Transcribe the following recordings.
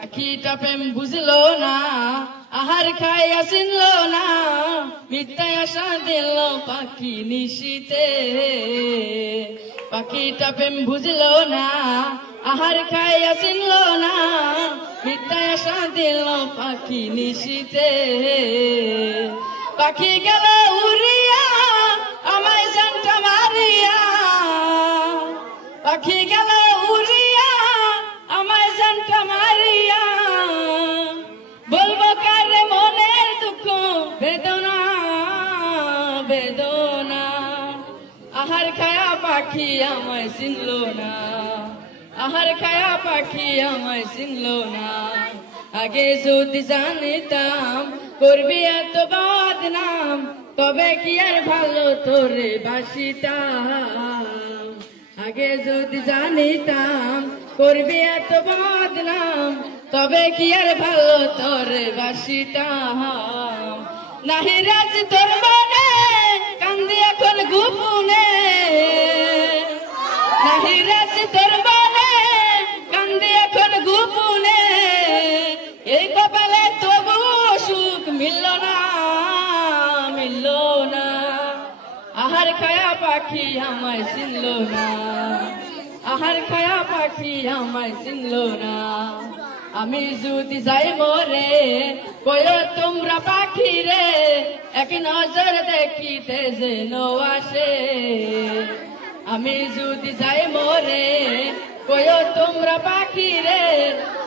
পাখিটা প্রেম বুঝলো না, আহার খাইয়া চিনলো না, মিথ্যায় আশা দিল পাখি নিশীতে। পাখিটা প্রেম বুঝলো না, আহার খাইয়া চিনলো না, মিথ্যায় আশা দিল পাখি নিশীতে। পাখি গেল উড়িয়া আমায় জানটা মারিয়া, পাখি গেল উড়িয়া আমায় জানটা মারিয়া, বলবো কারে মনের দুঃখ বেদনা বেদনা। আহার খায়া পাখি আমায় চিনলো না, আহার খায়া পাখি আমায় চিনলো না। আগে যদি জানিতাম করবি এত বদনাম, তবে কি আর ভালো তোরে বাসিতাম। আগে যদি জানিতাম করবি এত বদনাম, তবে কি আর ভালো তোরে বাসিতাম। নাহি রাজ তোর মনে কান্দি এখন গোপনে, নাহি রাজ তোর মনে কান্দি এখন গোপনে। এই কপালে তবু সুখ মিলল না মিলল না। আহার খায়া পাখি আমায় চিনল না, আহার খায়া পাখি আমায় চিনল না। আমি যদি যাই মরে কইও তোমরা পাখি রে, এক নজর দেখিতে যেন আসে। আমি যদি যাই মরে কইও তোমরা পাখি রে,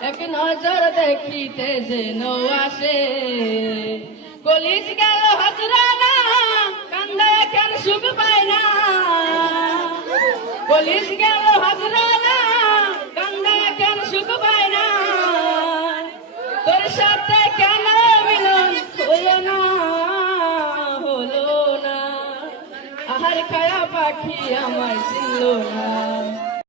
এক নজর দেখিতে যেন আসে। কলিজ গেল হাজরানা কান্দায় কেন সুখ পায় না, কলিজ গেল হাজরানা কান্দায় কেন সুখ পায় না। তোর সাথে কেন মিলন হলো না হলো না। আহার খায়া পাখি আমায় চিনল না।